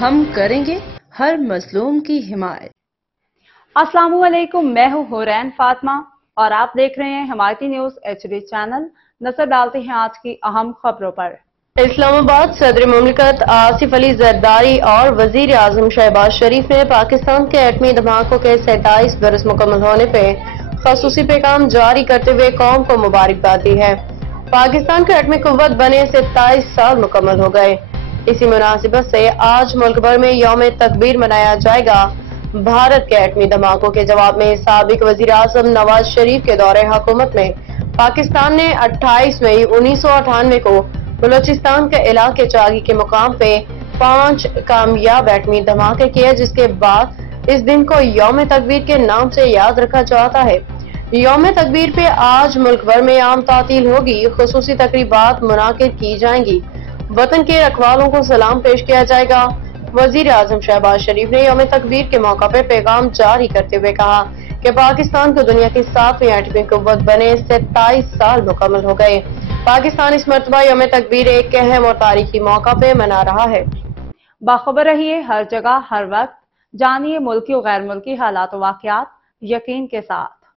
ہم کریں گے ہر مظلوم کی حمایت۔ السلام علیکم، میں ہوں حورین فاطمہ اور آپ دیکھ رہے ہیں حمایتی نیوز HD چینل۔ نظر ڈالتے ہیں آج کی اہم خبروں پر۔ اسلام آباد صدر مملکت آصف علی زرداری اور وزیر اعظم شہباز شریف نے پاکستان کے ایٹمی دھماکوں کے 27 برس مکمل ہونے پہ خصوصی پیغام جاری کرتے ہوئے قوم کو مبارکباد دی ہے۔ پاکستان کا ایٹمی قوت بنے 27 سال مکمل ہو گئے۔ اسی مناسبت سے آج ملک بھر میں یوم تکبیر منایا جائے گا۔ بھارت کے ایٹمی دھماکوں کے جواب میں سابق وزیر اعظم نواز شریف کے دور حکومت میں پاکستان نے 28 مئی 1998 کو بلوچستان کے علاقے چاگی کے مقام پہ 5 کامیاب ایٹمی دھماکے کیے، جس کے بعد اس دن کو یوم تکبیر کے نام سے یاد رکھا جاتا ہے۔ یوم تکبیر پہ آج ملک بھر میں عام تعطیل ہوگی، خصوصی تقریبات منعقد کی جائیں گی، وطن کے رکھوالوں کو سلام پیش کیا جائے گا۔ وزیر اعظم شہباز شریف نے یوم تکبیر کے موقع پہ پیغام جاری کرتے ہوئے کہا کہ پاکستان کو دنیا کی 7ویں ایٹمی قوت بنے 27 سال مکمل ہو گئے۔ پاکستان اس مرتبہ یوم تکبیر ایک اہم اور تاریخی موقع پہ منا رہا ہے۔ باخبر رہیے ہر جگہ ہر وقت، جانیے ملکی و غیر ملکی حالات و واقعات یقین کے ساتھ۔